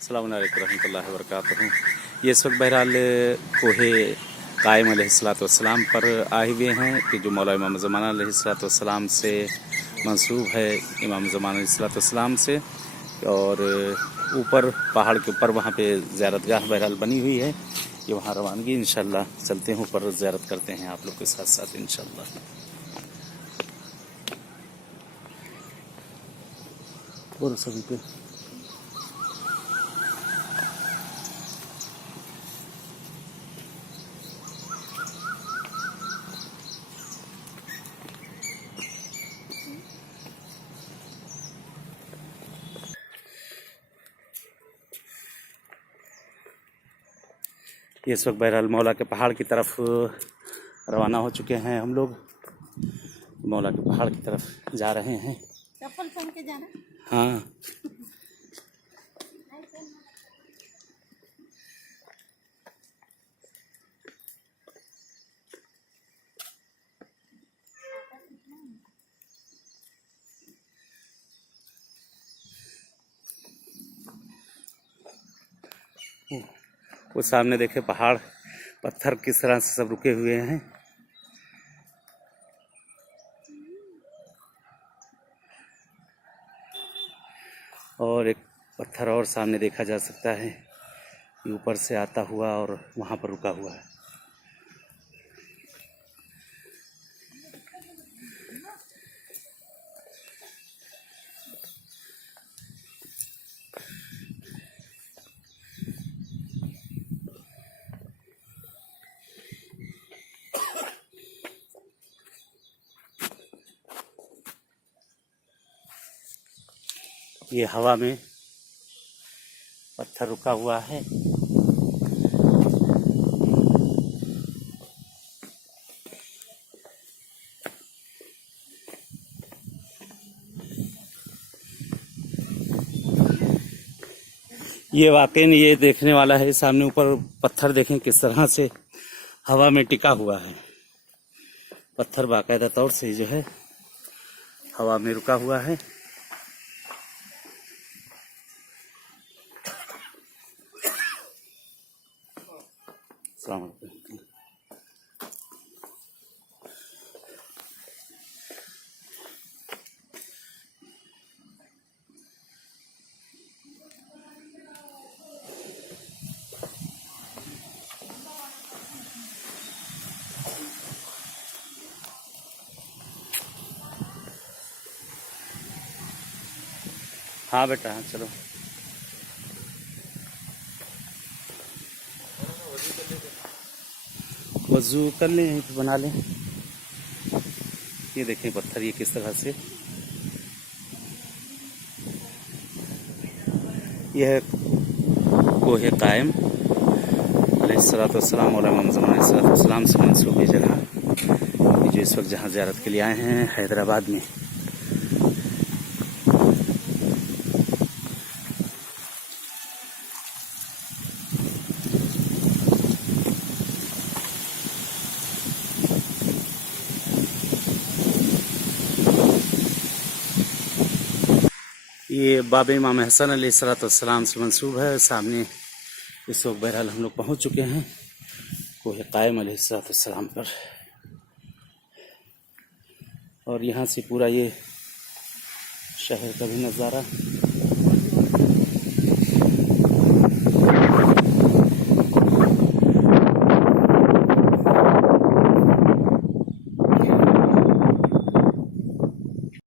अस्सलाम वालेकुम रहमतुल्लाहि व बरकातहू। ये इस वक्त बहरहाल कोहे कायम अलैहिस्सलाम पर आए हुए हैं कि जो मौला इमाम ज़माना अलैहिस्सलाम से मंसूब है, इमाम ज़माना अलैहिस्सलाम से। और ऊपर पहाड़ के ऊपर वहाँ पे ज़ियारतगाह बहरहाल बनी हुई है कि वहाँ रवानगी इंशाअल्लाह चलते हैं ऊपर, ज़ियारत करते हैं आप लोग के साथ साथ इंशाअल्लाह। और सभी पे इस वक्त बहरहाल मौला के पहाड़ की तरफ रवाना हो चुके हैं हम लोग। मौला के पहाड़ की तरफ जा रहे हैं। चप्पल पहन के जाना। हाँ, वो सामने देखे पहाड़ पत्थर किस तरह से सब रुके हुए हैं। और एक पत्थर और सामने देखा जा सकता है कि ऊपर से आता हुआ और वहाँ पर रुका हुआ है। ये हवा में पत्थर रुका हुआ है। ये वाकई में ये देखने वाला है। सामने ऊपर पत्थर देखें किस तरह से हवा में टिका हुआ है। पत्थर बाकायदा तौर से जो है हवा में रुका हुआ है। अस्सलाम वालेकुम। हाँ बेटा, हाँ चलो। वजू कर लें, यहीं पे बना लें। ये देखें पत्थर ये किस तरह से, यह कोहे कायम अलैहिस्सलाम और इमाम ज़माना अलैहिस्सलाम से मंसूब ये जगह, जो इस वक्त जहाँ ज़ियारत के लिए आए हैं हैदराबाद में। ये बाब इमाम हसन अलैहिस्सलाम से मंसूब है। सामने इस वक्त बहरहाल हम लोग पहुँच चुके हैं कोहे कायम अलैहिस्सलाम पर। और यहाँ से पूरा ये शहर का भी नज़ारा